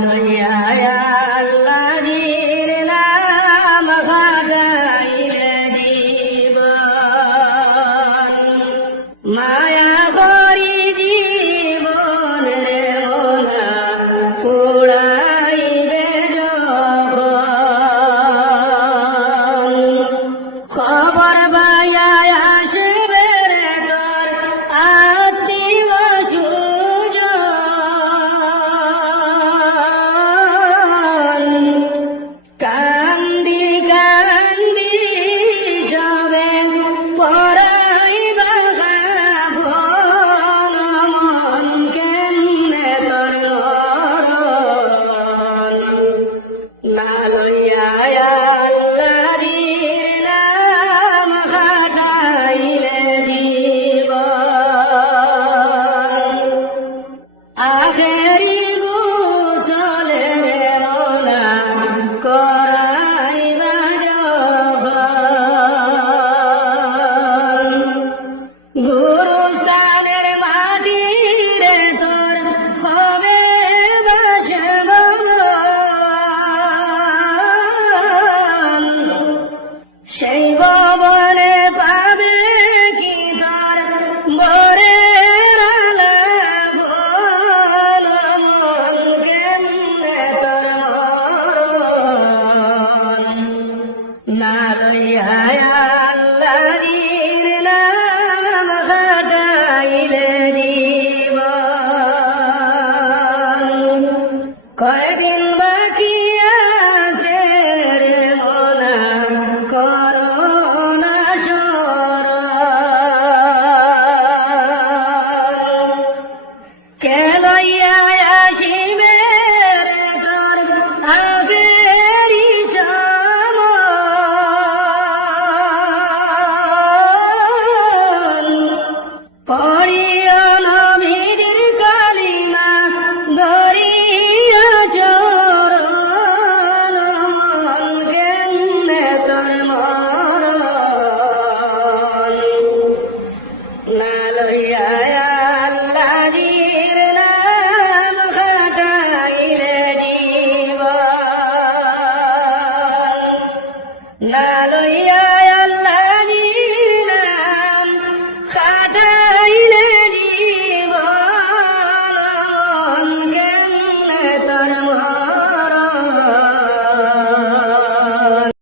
লইয়া আল্লাহর নাম খাটাইলে জীবন মায়া করি জীবন রে মোনা ফুড়াইবে যখন খবর পাইয়া আসবে রে তোর আত্মীয় সুজন কান্দি কান্দি সবে পড়াইবা ফোন মন কেমনে তোর মরণ না লইয়া আল্লাহর নাম খাটাইলে জীবন আখেরি গোসলে রে মোনা করাইবা যখন গুরুস্থানের মাটি রে তোর হবে বাসে ভগবান সেই ভবনে পাবে কি তোর মরের আলাপন মন কেমনে তোর মরণ না লইয়া আল্লাহর নাম খাটাইলে জীবন কয়দিন বাকি আছে রে মোনা করোনা স্মরণ কে লইয়া আসিবে রে তোর আখেরি সমন পড়িয়া নবীর কালিমা ধরিয়া চরণ মন কেমনে তোর মরণ না লইয়া আল্লাহর নাম খাটাইলে জীবন না